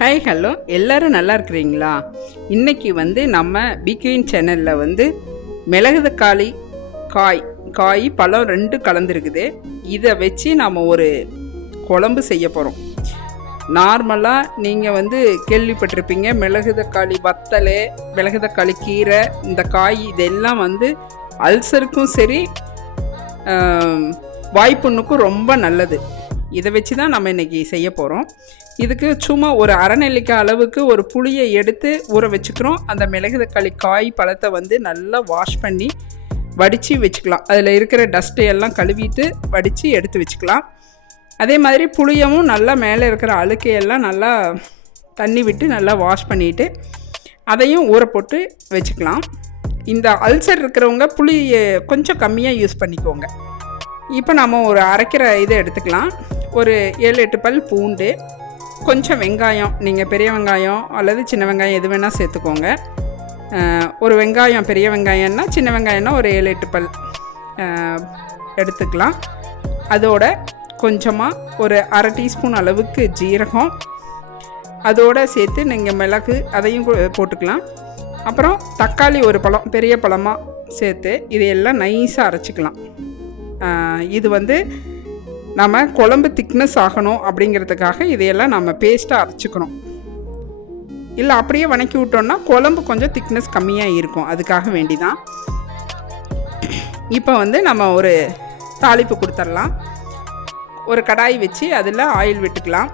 Hi hello, எல்லோரும் நல்லா இருக்கிறீங்களா? இன்றைக்கி நம்ம பிக்வீன் சேனலில் மிளகு தக்காளி காய் பழம் ரெண்டும் கலந்துருக்குது. இதை வச்சு நாம் ஒரு குழம்பு செய்ய போகிறோம். நார்மலாக நீங்கள் கேள்விப்பட்டிருப்பீங்க, மிளகு தக்காளி வத்தல், மிளகு தக்காளி கீரை, இந்த காய் இதெல்லாம் அல்சருக்கும் சரி வாய்ப்புண்ணுக்கும் ரொம்ப நல்லது. இதை வச்சு தான் நம்ம இன்றைக்கி செய்ய போகிறோம். இதுக்கு சும்மா ஒரு அரை நெல்லிக்காய் அளவுக்கு ஒரு புளியை எடுத்து ஊற வச்சுக்கிறோம். அந்த மிளகு தக்காளி காய் பழத்தை நல்லா வாஷ் பண்ணி வடித்து வச்சுக்கலாம். அதில் இருக்கிற டஸ்ட்டையெல்லாம் கழுவிட்டு வடித்து எடுத்து வச்சுக்கலாம். அதே மாதிரி புளியவும் நல்லா மேலே இருக்கிற அழுக்கையெல்லாம் நல்லா தண்ணி விட்டு நல்லா வாஷ் பண்ணிவிட்டு அதையும் ஊற போட்டு வச்சுக்கலாம். இந்த அல்சர் இருக்கிறவங்க புளியை கொஞ்சம் கம்மியாக யூஸ் பண்ணிக்கோங்க. இப்போ நம்ம ஒரு அரைக்கிற இதை எடுத்துக்கலாம். ஒரு 7-8 பல் பூண்டு, கொஞ்சம் வெங்காயம், நீங்கள் பெரிய வெங்காயம் அல்லது சின்ன வெங்காயம் எது வேணால் சேர்த்துக்கோங்க. ஒரு வெங்காயம், பெரிய வெங்காயம்னா, சின்ன வெங்காயம்னா ஒரு 7-8 பல் எடுத்துக்கலாம். அதோட கொஞ்சமாக ஒரு அரை டீஸ்பூன் அளவுக்கு ஜீரகம், அதோடு சேர்த்து நீங்கள் மிளகு அதையும் போட்டுக்கலாம். அப்புறம் தக்காளி ஒரு பழம், பெரிய பழமாக சேர்த்து இதையெல்லாம் நைஸாக அரைச்சிக்கலாம். இது நம்ம குழம்பு திக்னஸ் ஆகணும் அப்படிங்கிறதுக்காக இதையெல்லாம் நம்ம பேஸ்ட்டாக அரைச்சிக்கணும். இல்லை அப்படியே வணக்கி விட்டோம்னா குழம்பு கொஞ்சம் திக்னஸ் கம்மியாக இருக்கும். அதுக்காக வேண்டி தான். இப்போ நம்ம ஒரு தாளிப்பு கொடுத்துடலாம். ஒரு கடாய் வச்சு அதில் ஆயில் விட்டுக்கலாம்.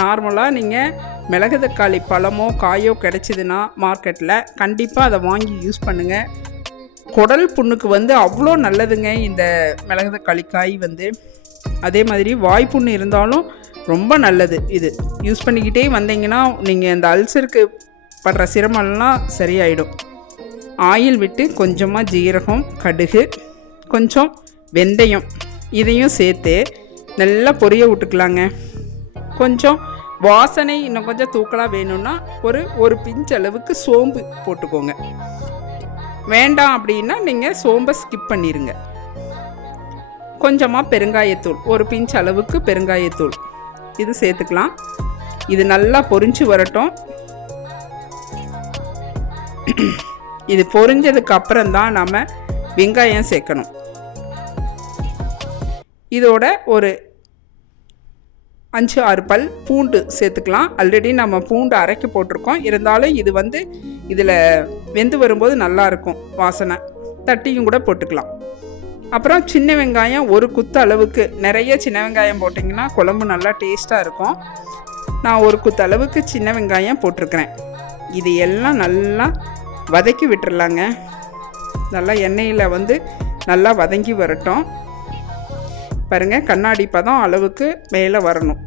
நார்மலாக நீங்கள் மிளகு தக்காளி பழமோ காயோ கிடச்சிதுன்னா மார்க்கெட்டில் கண்டிப்பாக அதை வாங்கி யூஸ் பண்ணுங்கள். குடல் புண்ணுக்கு அவ்வளோ நல்லதுங்க இந்த மிளகு தக்காளி காய். அதே மாதிரி வாய்ப்புண்ணு இருந்தாலும் ரொம்ப நல்லது. இது யூஸ் பண்ணிக்கிட்டே வந்தீங்கன்னா நீங்கள் இந்த அல்சருக்கு படுற சிரமம்லாம் சரியாயிடும். ஆயில் விட்டு கொஞ்சமாக ஜீரகம், கடுகு, கொஞ்சம் வெந்தயம் இதையும் சேர்த்து நல்லா பொரிய விட்டுக்கலாங்க. கொஞ்சம் வாசனை இன்னும் கொஞ்சம் தூக்கலாக வேணும்னா ஒரு பிஞ்ச் அளவுக்கு சோம்பு போட்டுக்கோங்க. வேண்டாம் அப்படின்னா நீங்கள் சோம்பை ஸ்கிப் பண்ணிடுங்க. கொஞ்சமாக பெருங்காயத்தூள், ஒரு பிஞ்ச் அளவுக்கு பெருங்காயத்தூள் இது சேர்த்துக்கலாம். இது நல்லா பொரிஞ்சு வரட்டும். இது பொரிஞ்சதுக்கு அப்புறம் தான் நம்ம வெங்காயம் சேர்க்கணும். இதோட ஒரு 5-6 பல் பூண்டு சேர்த்துக்கலாம். ஆல்ரெடி நம்ம பூண்டு அரைக்க போட்டிருக்கோம். இருந்தாலும் இது இதில் வெந்து வரும்போது நல்லாயிருக்கும் வாசனை. தட்டியும் கூட போட்டுக்கலாம். அப்புறம் சின்ன வெங்காயம் ஒரு குத்து அளவுக்கு, நிறைய சின்ன வெங்காயம் போட்டிங்கன்னா குழம்பு நல்லா டேஸ்ட்டாக இருக்கும். நான் ஒரு குத்து அளவுக்கு சின்ன வெங்காயம் போட்டிருக்கிறேன். இது எல்லாம் நல்லா வதக்கி விட்டுறலாங்க. நல்லா எண்ணெயில் நல்லா வதங்கி வரட்டும். பாருங்கள், கண்ணாடி பதம் அளவுக்கு மேலே வரணும்.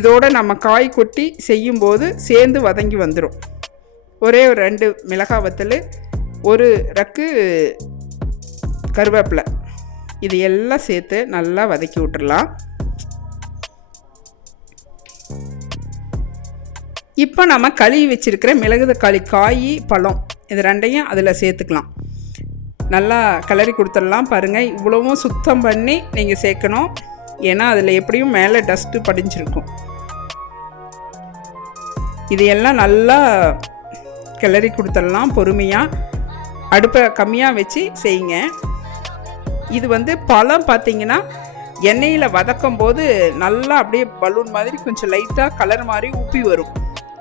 இதோடு நம்ம காய் கொட்டி செய்யும்போது சேர்ந்து வதங்கி வந்துடும். ஒரே ஒரு 2 மிளகாய் வத்தல், ஒரு ரக்கு கருவேப்பிலை இது எல்லாம் சேர்த்து நல்லா வதக்கி விட்டுறலாம். இப்போ நம்ம கழுவி வச்சுருக்கிற மிளகு தக்காளி காய் பழம் இது ரெண்டையும் அதில் சேர்த்துக்கலாம். நல்லா கிளறி கொடுத்துடலாம். பாருங்கள், இவ்வளவும் சுத்தம் பண்ணி நீங்கள் சேர்க்கணும். ஏன்னா அதில் எப்படியும் மேலே டஸ்ட்டு படிஞ்சிருக்கும். இதையெல்லாம் நல்லா கிளறி கொடுத்துடலாம். பொறுமையாக அடுப்பை கம்மியாக வச்சு செய்யுங்க. இது பழம் பார்த்திங்கன்னா எண்ணெயில் வதக்கும் போது நல்லா அப்படியே பலூன் மாதிரி கொஞ்சம் லைட்டாக கலர் மாதிரி ஊப்பி வரும்.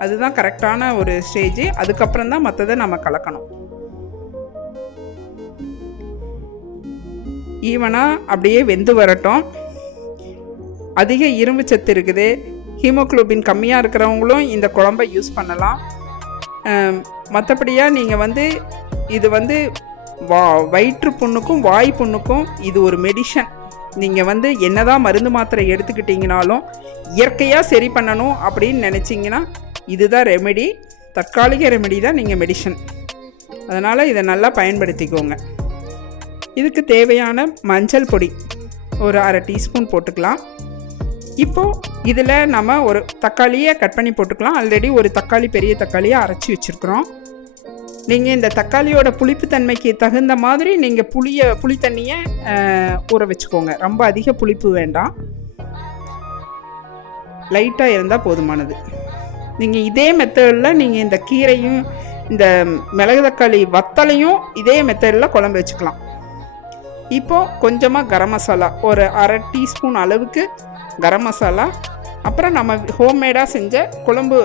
அதுதான் கரெக்டான ஒரு ஸ்டேஜ். அதுக்கப்புறம் தான் மற்றதை நம்ம கலக்கணும். ஈவனாக அப்படியே வெந்து வரட்டும். அதிக இரும்பு சத்து இருக்குது. ஹீமோக்ளோபின் கம்மியாக இருக்கிறவங்களும் இந்த குழம்பை யூஸ் பண்ணலாம். மற்றபடியாக நீங்கள் இது வயிற்று புண்ணுக்கும் வாய் புண்ணுக்கும் இது ஒரு மெடிஷன். நீங்கள் என்னதான் மருந்து மாத்திரை எடுத்துக்கிட்டிங்கனாலும் இயற்கையாக சரி பண்ணணும் அப்படின்னு நினச்சிங்கன்னா இதுதான் ரெமெடி. தற்காலிக ரெமெடி தான் நீங்கள் மெடிஷன். அதனால் இதை நல்லா பயன்படுத்திக்கோங்க. இதுக்கு தேவையான மஞ்சள் பொடி ஒரு அரை டீஸ்பூன் போட்டுக்கலாம். இப்போது இதில் நம்ம ஒரு தக்காளியை கட் பண்ணி போட்டுக்கலாம். ஆல்ரெடி ஒரு தக்காளி, பெரிய தக்காளியை அரைச்சி வச்சுருக்குறோம். நீங்கள் இந்த தக்காளியோட புளிப்பு தன்மைக்கு தகுந்த மாதிரி நீங்கள் புளி தண்ணியை ஊற வச்சுக்கோங்க. ரொம்ப அதிக புளிப்பு வேண்டாம், லைட்டாக இருந்தால் போதுமானது. நீங்கள் இதே மெத்தடில் நீங்கள் இந்த கீரையும் இந்த மிளகு தக்காளி வத்தலையும் இதே மெத்தடில் குழம்பு வச்சுக்கலாம். இப்போது கொஞ்சமாக கரம் மசாலா, ஒரு அரை டீஸ்பூன் அளவுக்கு கரம் மசாலா, அப்புறம் நம்ம ஹோம்மேடாக செஞ்ச குழம்பு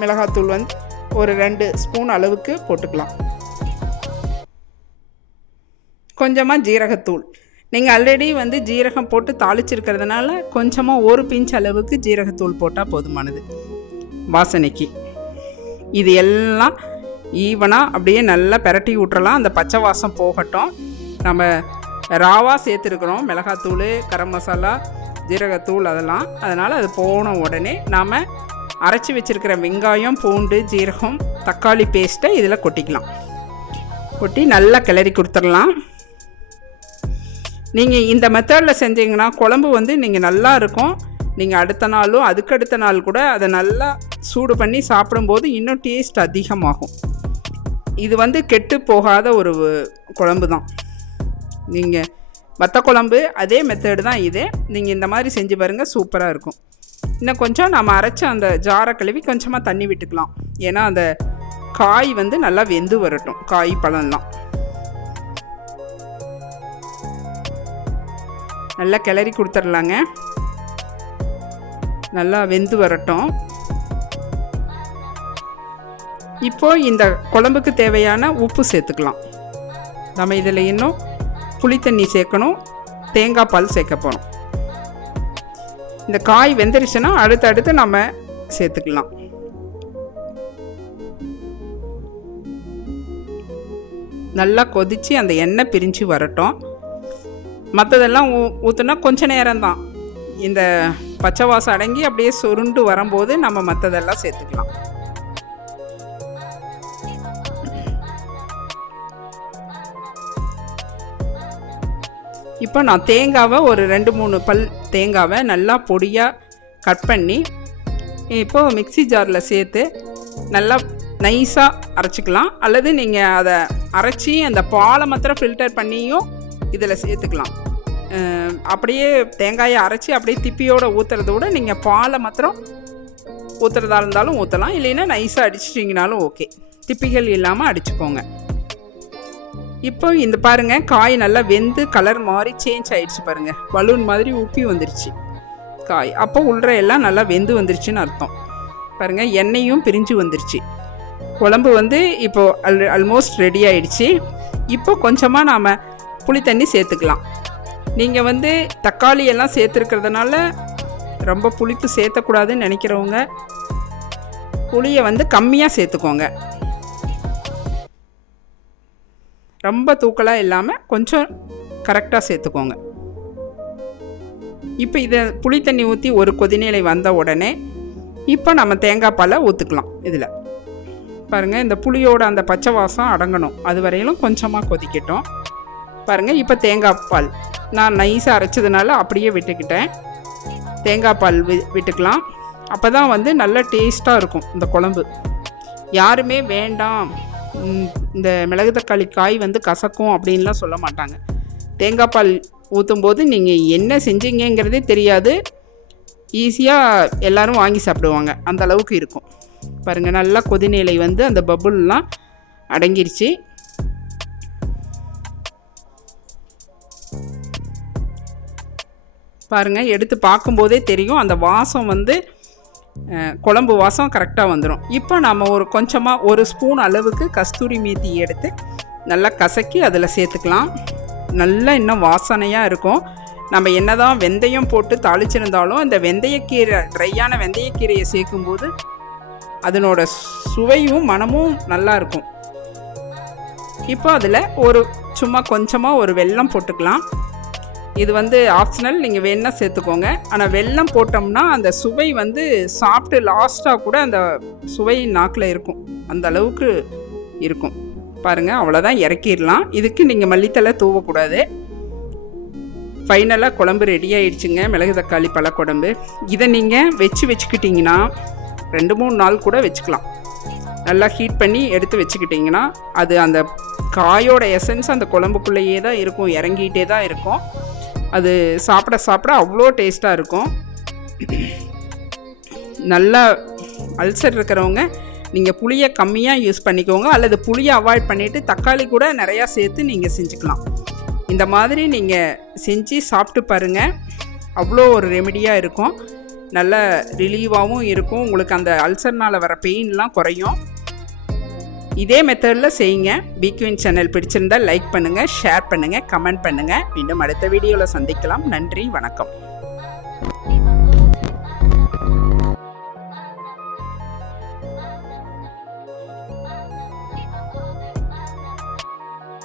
மிளகாத்தூள் வந்து ஒரு 2 ஸ்பூன் அளவுக்கு போட்டுக்கலாம். கொஞ்சமாக ஜீரகத்தூள், நீங்கள் ஆல்ரெடி வந்து ஜீரகம் போட்டு தாளிச்சிருக்கிறதுனால கொஞ்சமாக ஒரு பிஞ்ச் அளவுக்கு ஜீரகத்தூள் போட்டால் போதுமானது வாசனைக்கு. இது எல்லாம் ஈவனாக அப்படியே நல்லா பெரட்டி விட்டுறலாம். அந்த பச்சை வாசம் போகட்டும். நம்ம ராவாக சேர்த்துருக்குறோம் மிளகாத்தூள், கரம் மசாலா, ஜீரகத்தூள் அதெல்லாம். அதனால் அது போன உடனே நாம் அரைச்சி வச்சுருக்கிற வெங்காயம், பூண்டு, ஜீரகம், தக்காளி பேஸ்ட்டை இதில் கொட்டிக்கலாம். கொட்டி நல்லா கிளறி கொடுத்துடலாம். நீங்கள் இந்த மெத்தடில் செஞ்சீங்கன்னா குழம்பு வந்து நீங்கள் நல்லா இருக்கும். நீங்கள் அடுத்த நாளும் அதுக்கடுத்த நாள் கூட அதை நல்லா சூடு பண்ணி சாப்பிடும்போது இன்னும் டேஸ்ட் அதிகமாகும். இது வந்து கெட்டு போகாத ஒரு குழம்பு தான். நீங்கள் வத்த குழம்பு அதே மெத்தடு தான் இது. நீங்கள் இந்த மாதிரி செஞ்சு பாருங்கள், சூப்பராக இருக்கும். இன்னும் கொஞ்சம் நம்ம அரைச்ச அந்த ஜாரை கழுவி கொஞ்சமாக தண்ணி விட்டுக்கலாம். ஏன்னா அந்த காய் வந்து நல்லா வெந்து வரட்டும். காய் பழம்லாம் நல்லா கிளறி கொடுத்துடலாங்க. நல்லா வெந்து வரட்டும். இப்போது இந்த குழம்புக்கு தேவையான உப்பு சேர்த்துக்கலாம். நம்ம இதில் இன்னும் புளி தண்ணி சேர்க்கணும், தேங்காய் பால் சேர்க்க போகிறோம். இந்த காய் வெந்துருச்சுன்னா அடுத்தடுத்து நம்ம சேர்த்துக்கலாம். நல்லா கொதித்து அந்த எண்ணெய் பிரிஞ்சு வரட்டும். மற்றதெல்லாம் ஊற்றுனா கொஞ்ச நேரம்தான். இந்த பச்சை வாசம் அடங்கி அப்படியே சுருண்டு வரும்போது நம்ம மற்றதெல்லாம் சேர்த்துக்கலாம். இப்போ நான் தேங்காவை ஒரு 2-3 பல் தேங்காவை நல்லா பொடியாக கட் பண்ணி இப்போது மிக்ஸி ஜாரில் சேர்த்து நல்லா நைஸாக அரைச்சிக்கலாம். அல்லது நீங்கள் அதை அரைச்சி அந்த பாலை மாத்திரம் ஃபில்டர் பண்ணியும் இதில் சேர்த்துக்கலாம். அப்படியே தேங்காயை அரைச்சி அப்படியே திப்பியோடு ஊற்றுறத விட நீங்கள் பாலை மாத்திரம் ஊற்றுறதா இருந்தாலும் ஊற்றலாம். இல்லைன்னா நைஸாக அடிச்சிட்டிங்கனாலும் ஓகே. திப்பிகள் இல்லாமல் அடிச்சுக்கோங்க. இப்போ இந்த பாருங்கள், காய் நல்லா வெந்து கலர் மாதிரி சேஞ்ச் ஆகிடுச்சு பாருங்கள். பலூன் மாதிரி உப்பி வந்துருச்சு காய். அப்போ உள்ள எல்லாம் நல்லா வெந்து வந்துருச்சுன்னு அர்த்தம். பாருங்கள், எண்ணெயும் பிரிஞ்சு வந்துருச்சு. குழம்பு வந்து இப்போது ஆல்மோஸ்ட் ரெடி ஆகிடுச்சு. இப்போ கொஞ்சமாக நாம் புளி தண்ணி சேர்த்துக்கலாம். நீங்கள் வந்து தக்காளி எல்லாம் சேர்த்துருக்கிறதுனால ரொம்ப புளிப்பு சேர்த்தக்கூடாதுன்னு நினைக்கிறவங்க புளியை வந்து கம்மியாக சேர்த்துக்கோங்க. ரொம்ப தூக்கலாக இல்லாமல் கொஞ்சம் கரெக்டாக சேர்த்துக்கோங்க. இப்போ இதை புளி தண்ணி ஊற்றி ஒரு கொதிநிலை வந்த உடனே இப்போ நம்ம தேங்காய் பாலை ஊற்றுக்கலாம். இதில் பாருங்கள், இந்த புளியோட அந்த பச்சை வாசம் அடங்கணும். அது வரையிலும் கொஞ்சமாக கொதிக்கட்டும். பாருங்கள், இப்போ தேங்காய் பால் நான் நைஸாக அரைச்சதுனால அப்படியே விட்டுக்கிட்டேன். தேங்காய் பால் விட்டுக்கலாம். அப்போ தான் வந்து நல்ல டேஸ்ட்டாக இருக்கும் இந்த குழம்பு. யாருமே வேண்டாம் இந்த மிளகு தக்காளி காய் வந்து கசக்கும் அப்படின்லாம் சொல்ல மாட்டாங்க. தேங்காய் பால் ஊற்றும்போது நீங்கள் என்ன செஞ்சீங்கிறதே தெரியாது. ஈஸியாக எல்லோரும் வாங்கி சாப்பிடுவாங்க. அந்த அளவுக்கு இருக்கும். பாருங்கள், நல்லா கொதிநிலை வந்து அந்த பபுள்லாம் அடங்கிருச்சு. பாருங்கள், எடுத்து பார்க்கும்போதே தெரியும் அந்த வாசம் வந்து குழம்பு வாசம் கரெக்டாக வந்துடும். இப்போ நம்ம கொஞ்சமாக ஒரு ஸ்பூன் அளவுக்கு கஸ்தூரி மேத்தி எடுத்து நல்லா கசக்கி அதில் சேர்த்துக்கலாம். நல்லா இன்னும் வாசனையாக இருக்கும். நம்ம என்ன தான் வெந்தயம் போட்டு தாளிச்சிருந்தாலும் இந்த வெந்தயக்கீரை, ட்ரையான வெந்தயக்கீரையை சேர்க்கும்போது அதனோட சுவையும் மனமும் நல்லாயிருக்கும். இப்போ அதில் சும்மா கொஞ்சமாக ஒரு வெல்லம் போட்டுக்கலாம். இது வந்து ஆப்ஷனல், நீங்கள் வேணா சேர்த்துக்கோங்க. ஆனால் வெல்லம் போட்டோம்னா அந்த சுவை வந்து சாப்பிட்டு லாஸ்ட்டாக கூட அந்த சுவை நாக்கில் இருக்கும். அந்த அளவுக்கு இருக்கும். பாருங்கள், அவ்வளோதான், இறக்கிடலாம். இதுக்கு நீங்கள் மல்லித்தலை தூவக்கூடாது. ஃபைனலாக குழம்பு ரெடி ஆகிடுச்சுங்க, மிளகு தக்காளி பழக்குழம்பு. இதை நீங்கள் வச்சுக்கிட்டிங்கன்னா 2-3 நாள் கூட வச்சுக்கலாம். நல்லா ஹீட் பண்ணி எடுத்து வச்சுக்கிட்டிங்கன்னா அது அந்த காயோட எசன்ஸ் அந்த குழம்புக்குள்ளேயே தான் இருக்கும், இறங்கிட்டே தான் இருக்கும். அது சாப்பிட அவ்வளோ டேஸ்ட்டாக இருக்கும். நல்லா அல்சர் இருக்கிறவங்க நீங்கள் புளியை கம்மியாக யூஸ் பண்ணிக்கோங்க, அல்லது புளியை அவாய்ட் பண்ணிவிட்டு தக்காளி கூட நிறையா சேர்த்து நீங்கள் செஞ்சுக்கலாம். இந்த மாதிரி நீங்கள் செஞ்சு சாப்பிட்டு பாருங்கள், அவ்வளோ ஒரு ரெமெடியாக இருக்கும், நல்ல ரிலீவாகவும் இருக்கும், உங்களுக்கு அந்த அல்சர்னால் வர பெயின்லாம் குறையும். இதே மெத்தடில் செய்யுங்க. பி குயின் சேனல் பிடிச்சிருந்தால் லைக் பண்ணுங்கள், ஷேர் பண்ணுங்கள், கமெண்ட் பண்ணுங்கள். மீண்டும் அடுத்த வீடியோவில் சந்திக்கலாம். நன்றி, வணக்கம்.